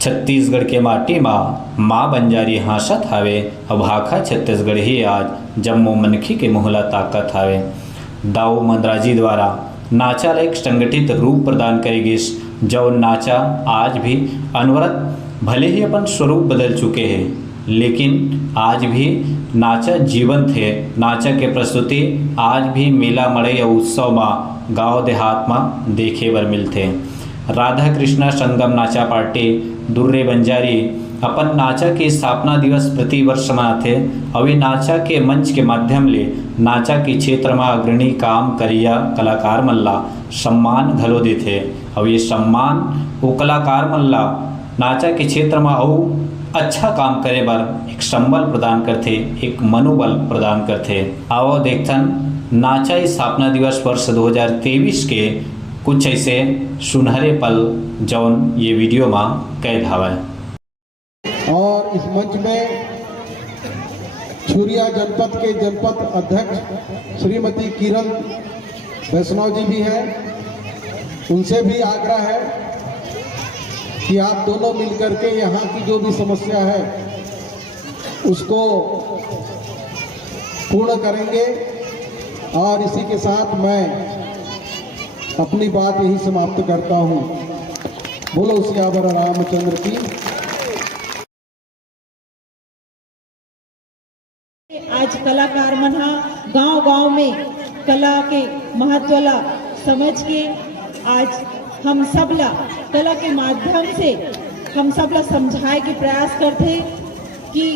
छत्तीसगढ़ के माटी माँ बंजारी हासत हावे अब भाखा छत्तीसगढ़ ही आज जम्मू मनखी के मोहला ताकत हावे। दाऊ मंदराजी द्वारा नाचा ला एक संगठित रूप प्रदान करेगिस। जो नाचा आज भी अनवरत भले ही अपन स्वरूप बदल चुके हैं, लेकिन आज भी नाचा जीवंत है। नाचा के प्रस्तुति आज भी मेला मड़ई और उत्सव में गाँव देहात में देखे बर मिलते। राधा कृष्णा संगम नाचा पार्टी दुर्रे बंजारी अपन नाचा के स्थापना दिवस प्रति वर्ष मनाथे और नाचा के मंच के माध्यम ले नाचा के क्षेत्र में अग्रणी काम करिया कलाकार मल्ला सम्मान घलो देथे और ये सम्मान वो कलाकार मल्ला नाचा के क्षेत्र में और अच्छा काम करे बर एक संबल प्रदान करते, एक मनोबल प्रदान करते। आओ देखथन नाचा स्थापना दिवस वर्ष 2023 के कुछ ऐसे सुनहरे पल जौन ये वीडियो में कैद हवा है। और इस मंच में छुरिया जनपद के जनपद अध्यक्ष श्रीमती किरण वैष्णव जी भी हैं। उनसे भी आग्रह है कि आप दोनों मिलकर के यहाँ की जो भी समस्या है उसको पूर्ण करेंगे। और इसी के साथ मैं अपनी बात यही समाप्त करता हूँ। बोलो सियावर रामचंद्र की। आज कलाकार मन गांव गांव में कला के महत्व ला समझ के आज हम सब ला कला के माध्यम से हम सब ला समझाए के प्रयास करते कि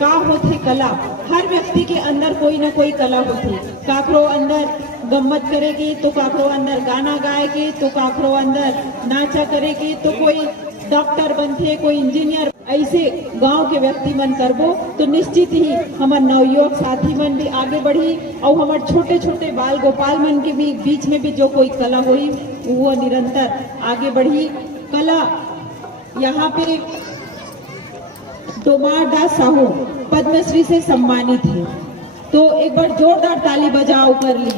का होथे कला। हर व्यक्ति के अंदर कोई ना कोई कला होथे। काकरो अंदर गम्मत करे के तो काकरो अंदर गाना गाए के तो काकरो अंदर नाचा करे के तो कोई डॉक्टर बनथे, कोई इंजीनियर। ऐसे गांव के व्यक्ति मन करबो तो निश्चित ही हमार नवयुवक साथी मन भी आगे बढ़ी और हमार छोटे छोटे बाल गोपाल मन के भी बीच में भी जो कोई कला हुई वो निरंतर आगे बढ़ी। कला यहाँ पे डोमार दास साहू पद्मश्री से सम्मानित है, तो एक बार जोरदार ताली बजाओ कर ली।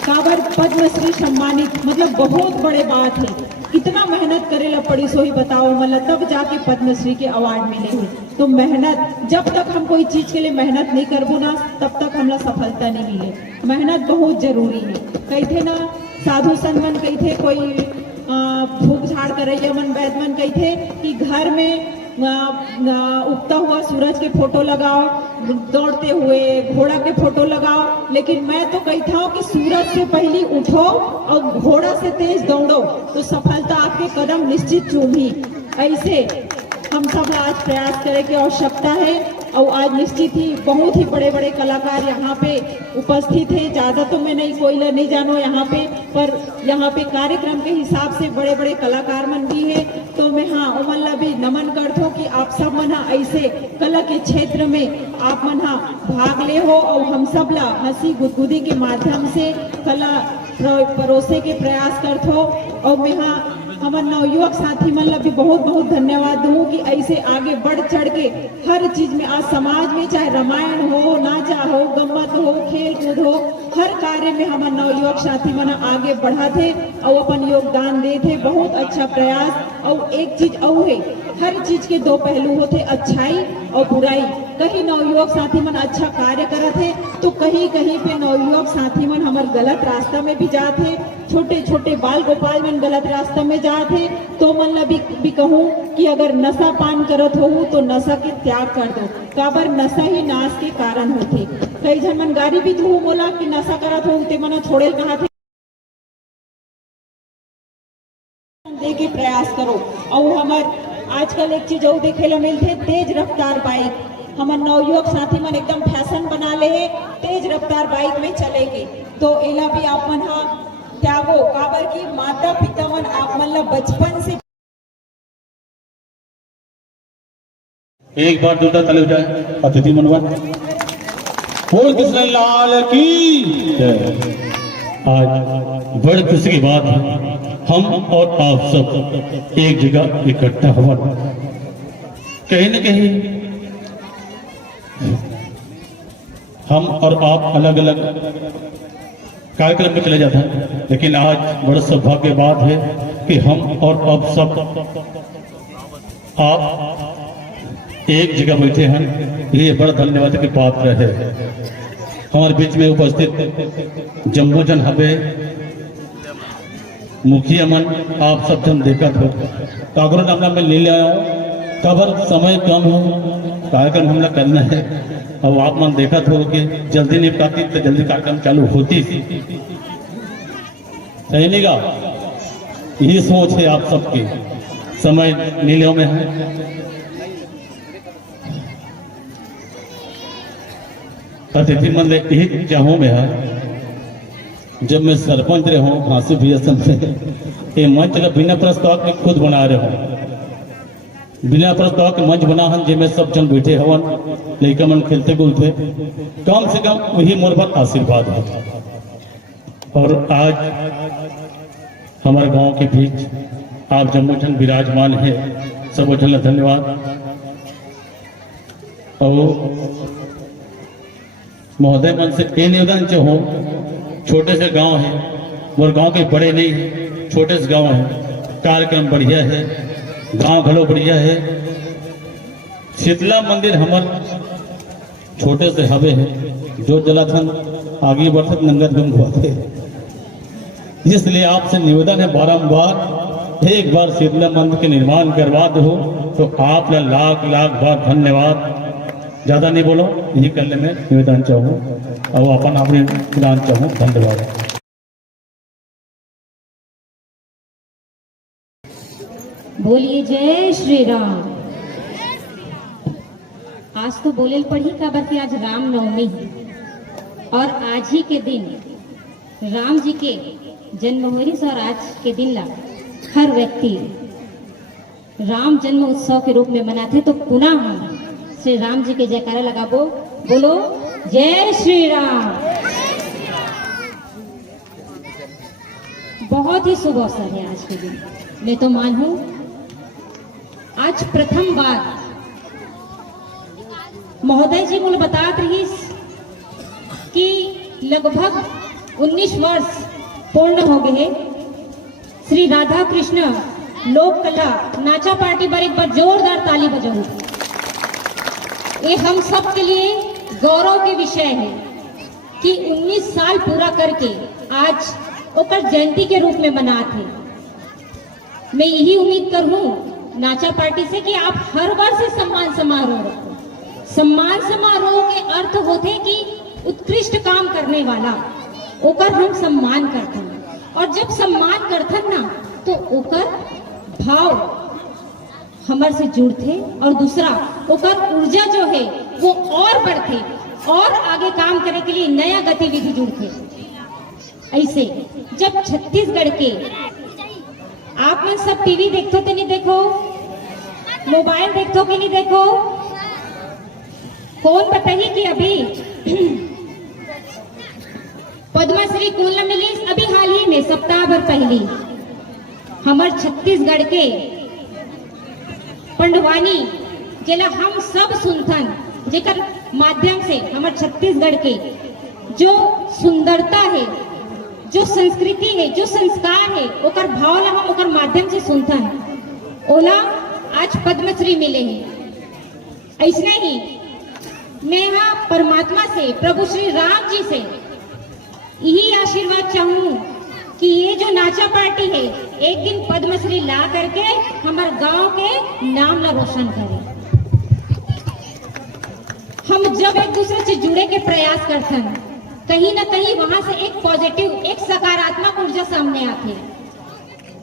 काबर पद्मश्री सम्मानित मतलब बहुत बड़े बात है। कितना मेहनत करेला पड़ी सो ही बताओ, मतलब तब जाके पद्मश्री के अवार्ड मिले हैं। तो मेहनत, जब तक हम कोई चीज के लिए मेहनत नहीं करबो ना तब तक हमला सफलता नहीं मिले। मेहनत बहुत जरूरी है। कहते ना साधु संत मन कहते, कोई भूख झाड़ करैया मन वैद्य मन कहते कि घर में उगता हुआ सूरज के फोटो लगाओ, दौड़ते हुए घोड़ा के फोटो लगाओ। लेकिन मैं तो कहता हूँ कि सूरज से पहले उठो और घोड़ा से तेज दौड़ो तो सफलता आपके कदम निश्चित चूमी। ऐसे हम सब आज प्रयास करें की आवश्यकता है। और आज निश्चित ही बहुत ही बड़े बड़े कलाकार यहाँ पे उपस्थित है। ज्यादा तो मैं नहीं कोई नहीं जानो यहाँ पे, पर यहाँ पे कार्यक्रम के हिसाब से बड़े बड़े कलाकार मन भी है। तो मैं हाँ उमन ला भी नमन करता हूँ कि आप सब मन ऐसे कला के क्षेत्र में आप मन भाग ले हो और हम सब ला हंसी गुदगुदी के माध्यम से कला परोसे के प्रयास करते हो। और मैं हाँ हमारे नवयुवक साथी मन ला भी बहुत बहुत धन्यवाद दूँ कि ऐसे आगे बढ़ चढ़ के हर चीज में आज समाज में चाहे रामायण हो, नाचा हो, गम्मत हो, खेल कूद हो, हर कार्य में हमारे नवयुवक साथी मन आगे बढ़ा थे और अपन योगदान दे थे। बहुत अच्छा प्रयास। और एक चीज और है, हर चीज के दो पहलू होते, अच्छाई और बुराई। कहीं नवयुवक साथी मन अच्छा कार्य करत है तो कहीं कहीं पे नवयुवक साथी मन हमारे गलत रास्ता में भी जाते, छोटे छोटे बाल गोपाल मन गलत रास्ता में जाते। तो मन ला भी कहूँ कि अगर नशा पान करत हो तो नशा के त्याग कर दो। काबर नशा ही नाश के कारण होते। कई जन मन गाड़ी भी धू बोला कि नशा करत हो ते मना छोड़े कहा थे दे के प्रयास करो। और हमार आजकल एक चीज और देखे ला मिलते, तेज रफ्तार बाइक। हमारे नवयुवक साथी मन एकदम फैशन बना ले है तेज रफ्तार बाइक में चलेंगे। तो एला भी आप मन त्यागो। काबर की माता पिता मन आप मन ला बचपन से एक बार जोरदार ताली हो जाए अतिथि मनवा। बोल कृष्ण लाल की जय। आज बड़ी खुशी की बात है, हम और आप सब एक जगह इकट्ठा हुआ। कहीं न कहीं हम और आप अलग अलग कार्यक्रम में चले जाते हैं, लेकिन आज बड़ा सौभाग्य बात है कि हम और आप सब आप एक जगह बैठे हैं, ये बड़ा धन्यवाद के पात्र है। हमारे बीच में उपस्थित जम्मू जन हबे मुखिया मन आप सब जन देखा हो, कागरो नामना में ले आया हूँ। खबर समय कम हो, कार्यक्रम हमला करना है, और आप मन देखा हो कि जल्दी निपटाती तो जल्दी कार्यक्रम चालू होती। सही नहीं गा? यही सोच है आप सबकी, समय नीलियों में है। अतिथि मन यही चाहूँ में है, जब मैं सरपंच रहा हूँ घासी भी ये मंच बिना प्रस्ताव के खुद बना रहे हूँ, बिना प्रस्ताव के मंच बना हन जिसमें सब जन बैठे हवन, लड़का मन खेलते गुलते, कम से कम वही मोर पर आशीर्वाद है। और आज हमारे गांव के बीच आप जम्मू जन विराजमान है, सब जन धन्यवाद। और महोदय मन से ये निवेदन चाहो, छोटे से गांव है और गांव के बड़े नहीं है, छोटे से गांव है, कार्यक्रम बढ़िया है, गांव घलो बढ़िया है। शीतला मंदिर हमर छोटे से हवे है, जो जलाथन आगे बढ़त नंगत गम हुआ, इसलिए आपसे निवेदन है बारंबार एक बार शीतला मंदिर के निर्माण करवा दो, तो आप लाख लाख बार धन्यवाद। ज्यादा नहीं बोलो, यही करने में निवेदन चाहूँ और अपन अपने निवेदन चाहूँ। धन्यवाद। बोलिए जय श्री राम। आज तो बोले पढ़ी का बल्कि आज राम नवमी है, और आज ही के दिन राम जी के जन्म हुई, और आज के दिन ला हर व्यक्ति राम जन्म उत्सव के रूप में मनाते। तो पुनः हम श्री राम जी के जयकारा लगाबो, बोलो जय श्री राम। बहुत ही शुभ अवसर है आज के दिन। मैं तो मानूं आज प्रथम बार महोदय जी मुझे बताते रही कि लगभग 19 वर्ष पूर्ण हो गए हैं। श्री राधा कृष्ण लोक कला नाचा पार्टी पर एक बार जोरदार ताली बजाओ। ये हम सब के लिए गौरव के विषय है कि 19 साल पूरा करके आज ओकर जयंती के रूप में मनाते। मैं यही उम्मीद करूं नाचा पार्टी से कि आप हर वर्ष से सम्मान समारोह रखो। सम्मान समारोह के अर्थ होते कि उत्कृष्ट काम करने वाला ओकर हम सम्मान करते हैं, और जब सम्मान करते ना तो ओकर भाव हमर से जुड़ते, और दूसरा ओकर ऊर्जा जो है वो और बढ़ते और आगे काम करने के लिए नया गतिविधि जुड़ते। ऐसे जब छत्तीसगढ़ के आप मन सब टीवी देखो तो नहीं देखो, मोबाइल देखो कि नहीं देखो, कौन पता ही कि अभी पद्मश्री कौन मिली अभी हाल ही में सप्ताह भर पहली हमार छत्तीसगढ़ के पंडवानी जेला हम सब सुनथन, जेकर माध्यम से हमार छत्तीसगढ़ के जो सुंदरता है, जो संस्कृति है, जो संस्कार है, ओकर भाव ला हम ओकर माध्यम से सुनथन, ओला आज पद्मश्री मिले हैं। ऐसने ही मैं यहाँ परमात्मा से, प्रभु श्री राम जी से यही आशीर्वाद चाहूँ कि ये जो नाचा पार्टी है एक दिन पद्मश्री ला करके हमारे गांव के नाम ला रोशन करे। हम जब एक दूसरे से जुड़े के प्रयास करते हैं, कहीं ना कहीं वहां से एक पॉजिटिव, एक सकारात्मक ऊर्जा सामने आती है,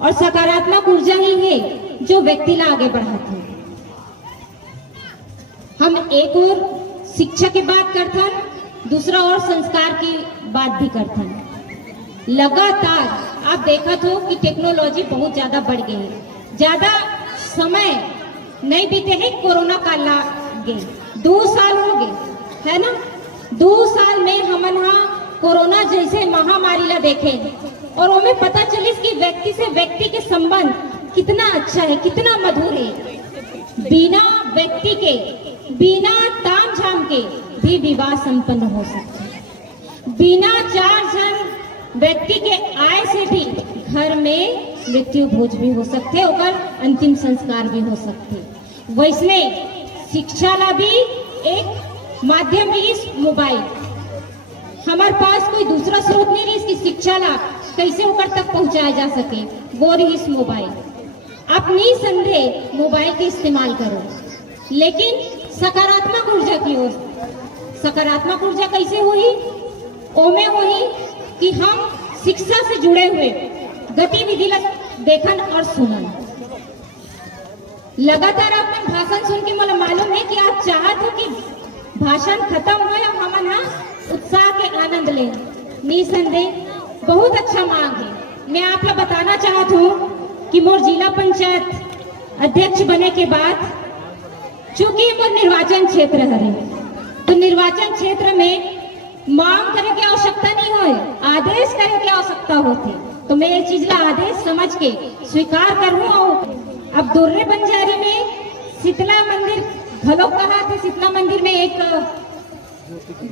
और सकारात्मक ऊर्जा ही है जो व्यक्ति ला आगे बढ़ाती है। हम एक और शिक्षा की बात करते हैं, दूसरा और संस्कार की बात भी करते हैं। लगातार आप देखा हो कि टेक्नोलॉजी बहुत ज्यादा बढ़ गई है, ज्यादा समय नहीं बीते हैं, कोरोना काल लगे 2 साल हो गए है ना। 2 साल में हमन कोरोना जैसे महामारी ला देखे, और हमें पता चलिस कि व्यक्ति से व्यक्ति के संबंध कितना अच्छा है, कितना मधुर है। बिना व्यक्ति के, बिना ताम झाम के भी विवाह संपन्न हो सकता है। बिना 4 जन व्यक्ति के आय से भी घर में मृत्यु भोज भी हो सकते, और अंतिम संस्कार भी हो सकते। वैसने शिक्षाला भी एक माध्यम रहीस मोबाइल। हमारे पास कोई दूसरा स्रोत नहीं रहीस कि शिक्षाला कैसे ऊपर तक पहुंचाया जा सके, वो रहीस मोबाइल। आप निसंदेह मोबाइल के इस्तेमाल करो, लेकिन सकारात्मक ऊर्जा की ओर। सकारात्मक ऊर्जा कैसे हुई? ओमे हुई कि हम शिक्षा से जुड़े हुए गतिविधि देखन और सुनन। लगातार आपने भाषण सुन के मुझे मालूम है कि आप चाहते हो कि भाषण खत्म हो और हम ना उत्साह के आनंद लें। निसंदेह बहुत अच्छा मांग है। मैं आप लोग बताना चाहती हूँ कि मोर जिला पंचायत अध्यक्ष बने के बाद चूंकि मोर निर्वाचन क्षेत्र है, तो निर्वाचन क्षेत्र में मांग करे की आवश्यकता नहीं हो, आदेश करे की आवश्यकता होती। तो मैं ये चीज ला आदेश समझ के स्वीकार करूँ। और अब दुर्रे बंजारी में शीतला मंदिर घलोक कहा थे, शीतला मंदिर में एक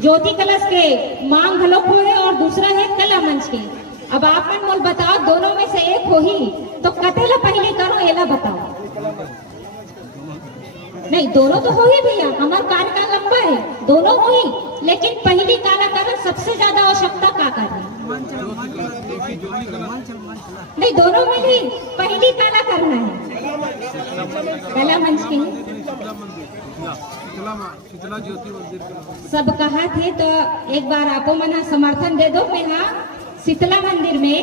ज्योति कलश के मांग घलोक हो है और दूसरा है कला मंच के। अब आप मन मोल बताओ दोनों में से एक हो ही तो कतेला पहले करो, एला बताओ। नहीं, दोनों तो हो ही भैया, हमारा कार्यकाल लंबा है, दोनों हो ही, लेकिन पहली काला कारण सबसे ज्यादा आवश्यकता का करना। नहीं, दोनों में ही पहली काला करना है, कला मंच की। सब कहा थे तो एक बार आपो मना समर्थन दे दो। मैं हाँ शीतला मंदिर में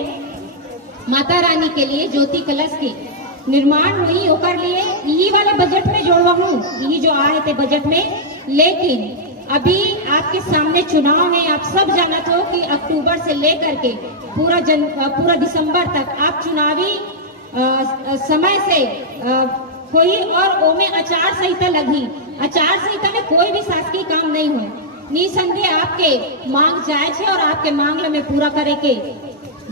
माता रानी के लिए ज्योति कलश की निर्माण हुई, होकर लिए यही वाले बजट में जोड़वा हूँ, यही जो आए थे बजट में। लेकिन अभी आपके सामने चुनाव है, आप सब जानते हो कि अक्टूबर से लेकर के पूरा दिसंबर तक आप चुनावी समय से हुई और ओमे आचार संहिता लगी। आचार संहिता में कोई भी शासकीय काम नहीं हुए। निसंदेह आपके मांग जायज है और आपके मांग में पूरा करे के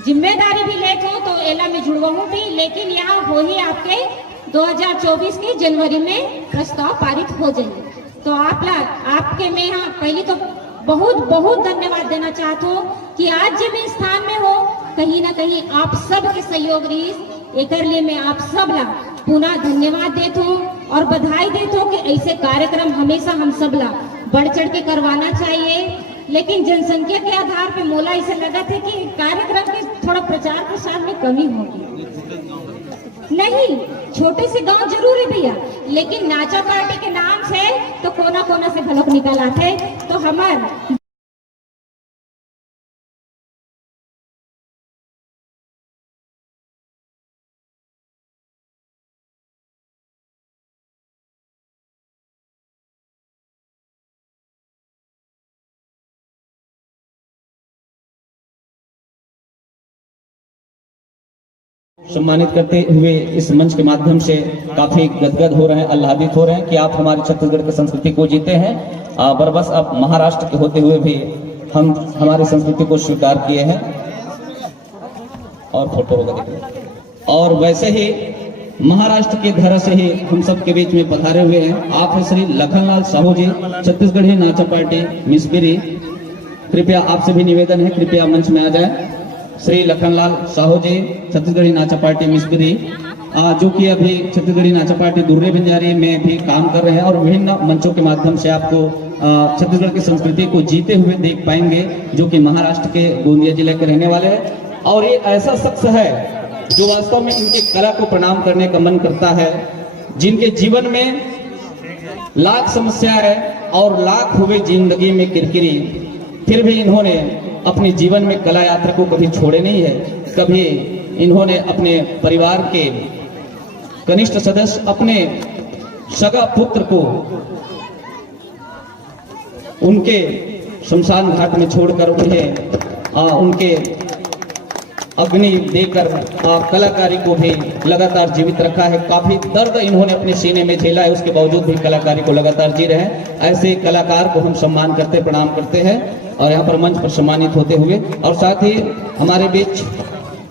जिम्मेदारी भी लेते हो तो एला में जुड़वाऊं भी, लेकिन यहाँ हो ही आपके 2024 के जनवरी में प्रस्ताव पारित हो जाएंगे। तो आपके मैं यहाँ पहले तो बहुत बहुत धन्यवाद देना चाहता हूँ कि आज जब इस स्थान में हो, कहीं ना कहीं आप सब के सहयोग रही, एक लिए मैं आप सब ला पुनः धन्यवाद देता हूँ और बधाई देता हूँ कि ऐसे कार्यक्रम हमेशा हम सब ला बढ़ चढ़ के करवाना चाहिए। लेकिन जनसंख्या के आधार पे मोला ऐसा लगा था कि कार्यक्रम के थोड़ा प्रचार प्रसार में कमी होगी। नहीं, छोटे से गांव जरूर है भैया, लेकिन नाचा पार्टी के नाम से तो कोना कोना से भलोक निकल आते। तो हमार सम्मानित करते हुए इस मंच के माध्यम से काफी गदगद हो रहे हैं, आह्लादित हो रहे हैं कि आप हमारे छत्तीसगढ़ की संस्कृति को जीते हैं। बरबस आप महाराष्ट्र के होते हुए भी हम हमारी संस्कृति को स्वीकार किए हैं। और फोटो होगा। और वैसे ही महाराष्ट्र के धरा से ही हम सब के बीच में पधारे हुए हैं। आप हैं श्री लखनलाल साहू जी, छत्तीसगढ़ी नाचा पार्टी मिसबिरी। कृपया आपसे भी निवेदन है, कृपया मंच में आ जाए। श्री लखनलाल साहू जी, छत्तीसगढ़ी नाचा पार्टी मिसबिरी, जो कि अभी छत्तीसगढ़ी नाचा पार्टी दुर्रे बंजारी में भी काम कर रहे हैं और विभिन्न मंचों के माध्यम से आपको छत्तीसगढ़ की संस्कृति को जीते हुए देख पाएंगे, जो कि महाराष्ट्र के गोंदिया जिले के रहने वाले हैं। और ये ऐसा शख्स है जो वास्तव में इनकी कला को प्रणाम करने का मन करता है, जिनके जीवन में लाख समस्या है और लाख हुए जिंदगी में किरकिरी, फिर भी इन्होंने अपने जीवन में कला यात्रा को कभी छोड़े नहीं है। कभी इन्होंने अपने परिवार के कनिष्ठ सदस्य, अपने सगा पुत्र को उनके शमशान घाट में छोड़कर उन्हें उनके अग्नि देकर कलाकारी को भी लगातार जीवित रखा है। काफी दर्द इन्होंने अपने सीने में झेला है, उसके बावजूद भी कलाकारी को लगातार जी रहे हैं। ऐसे कलाकार को हम सम्मान करते, प्रणाम करते हैं और यहाँ पर मंच पर सम्मानित होते हुए। और साथ ही हमारे बीच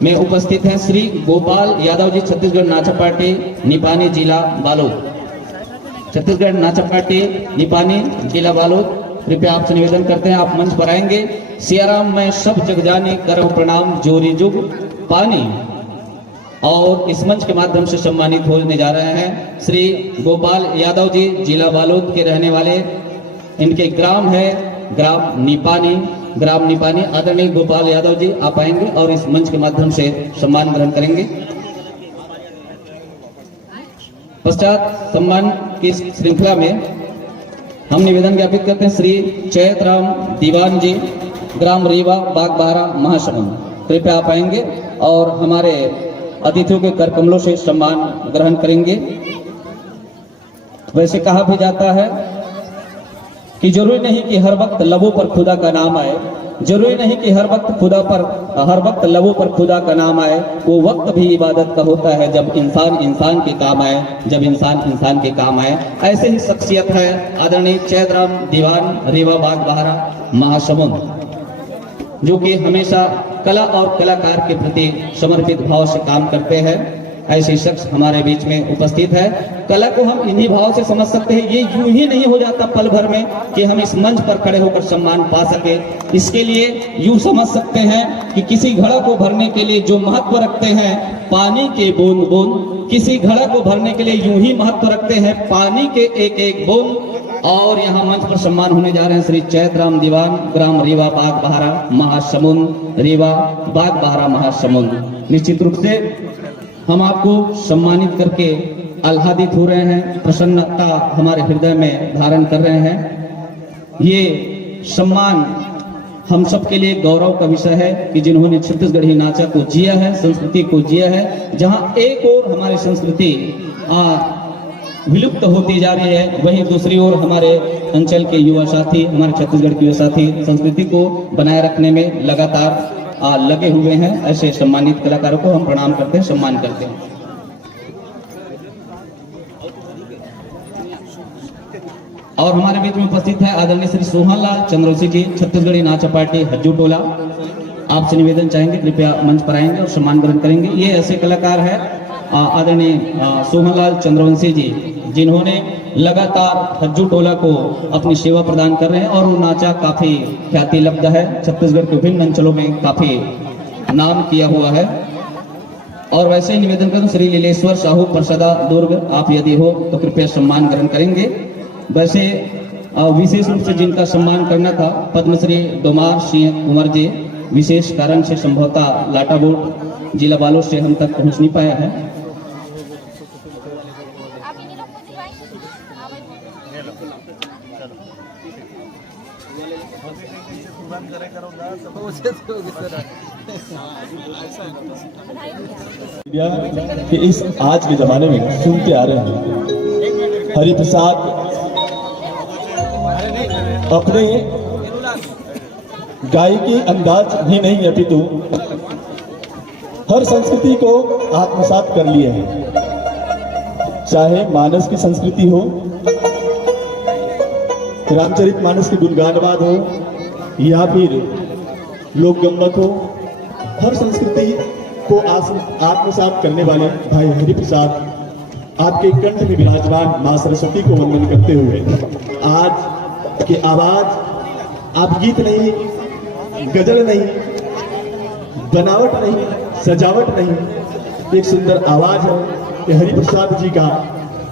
में उपस्थित हैं श्री गोपाल यादव जी, छत्तीसगढ़ नाचा पार्टी निपानी जिला बालोद। छत्तीसगढ़ नाचा पार्टी निपानी जिला बालोद, कृपया आपसे निवेदन करते हैं आप मंच पर आएंगे। सियाराम मैं सब जग जानी, करो प्रणाम जोरी जुग पानी। और इस मंच के माध्यम से सम्मानित होने जा रहे हैं श्री गोपाल यादव जी, जिला बालोद के रहने वाले। इनके ग्राम है ग्राम निपानी। आदरणीय गोपाल यादव जी आप आएंगे और इस मंच के माध्यम से सम्मान ग्रहण करेंगे। पश्चात सम्मान की श्रृंखला में हम निवेदन ज्ञापित करते हैं श्री चैतराम दीवान जी, ग्राम रीवा, बागबाहरा, महासमुंद। कृपया आप आएंगे और हमारे अतिथियों के कर कमलों से सम्मान ग्रहण करेंगे। वैसे कहा भी जाता है कि जरूरी नहीं कि हर वक्त लबों पर खुदा का नाम आए, जरूरी नहीं कि हर वक्त लबों पर खुदा का नाम आए। वो वक्त भी इबादत का होता है जब इंसान के काम आए, जब इंसान के काम आए। ऐसे ही शख्सियत है आदरणीय चैतराम दीवान, रीवा, बागबाहरा, महासमुंद, जो कि हमेशा कला और कलाकार के प्रति समर्पित भाव से काम करते हैं। ऐसे शख्स हमारे बीच में उपस्थित है। कला को हम इन्हीं भाव से समझ सकते हैं। ये यूं ही नहीं हो जाता पल भर में कि हम इस मंच पर खड़े होकर सम्मान पा सके। इसके लिए यूं समझ सकते हैं कि किसी घड़ा को भरने के लिए जो महत्व रखते हैं पानी के बूंद बूंद, किसी घड़ा को भरने के लिए यूं ही महत्व रखते हैं पानी के एक एक बूंद। और यहाँ मंच पर सम्मान होने जा रहे हैं श्री चैतराम दीवान, ग्राम रीवा, बागबाहरा, महासमुंद, रीवा, बागबाहरा, महासमुंद। निश्चित रूप से हम आपको सम्मानित करके आह्लादित हो रहे हैं, प्रसन्नता हमारे हृदय में धारण कर रहे हैं। ये सम्मान हम सबके लिए गौरव का विषय है कि जिन्होंने छत्तीसगढ़ी नाचा को जिया है, संस्कृति को जिया है। जहां एक ओर हमारी संस्कृति विलुप्त होती जा रही है, वहीं दूसरी ओर हमारे अंचल के युवा साथी, हमारे छत्तीसगढ़ के युवा साथी संस्कृति को बनाए रखने में लगातार लगे हुए हैं। ऐसे सम्मानित कलाकारों को हम प्रणाम करते हैं, सम्मान करते हैं। और हमारे बीच में उपस्थित है आदरणीय श्री सोहनलाल चंद्रवंशी जी, छत्तीसगढ़ी नाचा पार्टी हज्जू टोला। आपसे निवेदन चाहेंगे कृपया मंच पर आएंगे और सम्मान ग्रहण करेंगे। ये ऐसे कलाकार है आदरणीय सोहनलाल चंद्रवंशी जी, जिन्होंने लगातार हज्जू टोला को अपनी सेवा प्रदान कर रहे हैं और वो नाचा काफी ख्याति लब्ध है, छत्तीसगढ़ के विभिन्न अंचलों में काफी नाम किया हुआ है। और वैसे ही निवेदन करूं श्री लीलेश्वर साहू, प्रसादा, दुर्ग, आप यदि हो तो कृपया सम्मान ग्रहण करेंगे। वैसे विशेष रूप से जिनका सम्मान करना था पद्मश्री डोमार सिंह कुंवर जी, विशेष कारण से संभवतः लाटा बोर्ड जिला बालोद से हम तक पहुंच नहीं पाया है। कि इस आज के जमाने में सुनते आ रहे हैं हरिप्रसाद अपने गायकी अंदाज ही नहीं अपितु हर संस्कृति को आत्मसात कर लिए हैं, चाहे मानस की संस्कृति हो, रामचरितमानस की गुणगानवाद हो या फिर लोक गम्मत हो। हर संस्कृति को आत्मसात करने वाले भाई हरिप्रसाद आपके कंठ में विराजमान मां सरस्वती को वंदन करते हुए आज की आवाज, आप गीत नहीं, गजल नहीं, बनावट नहीं, सजावट नहीं, एक सुंदर आवाज है। ये हरिप्रसाद जी का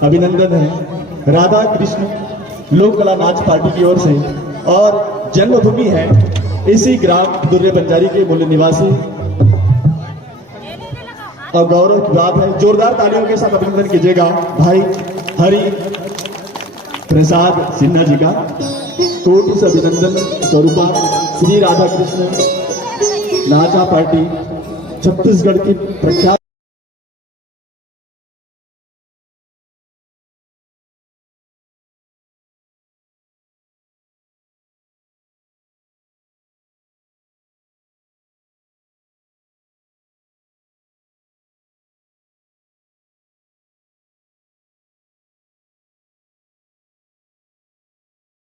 अभिनंदन है राधा कृष्ण लोक कला नाच पार्टी की ओर से। और जन्मभूमि है इसी ग्राम दुर्रे बंजारी के मूल निवासी, और गौरव की बात है। जोरदार तालियों के साथ अभिनंदन कीजिएगा भाई हरि प्रसाद सिन्हा जी का। कोटि से अभिनंदन स्वरूपा श्री राधा कृष्ण नाचा पार्टी छत्तीसगढ़ की प्रख्यात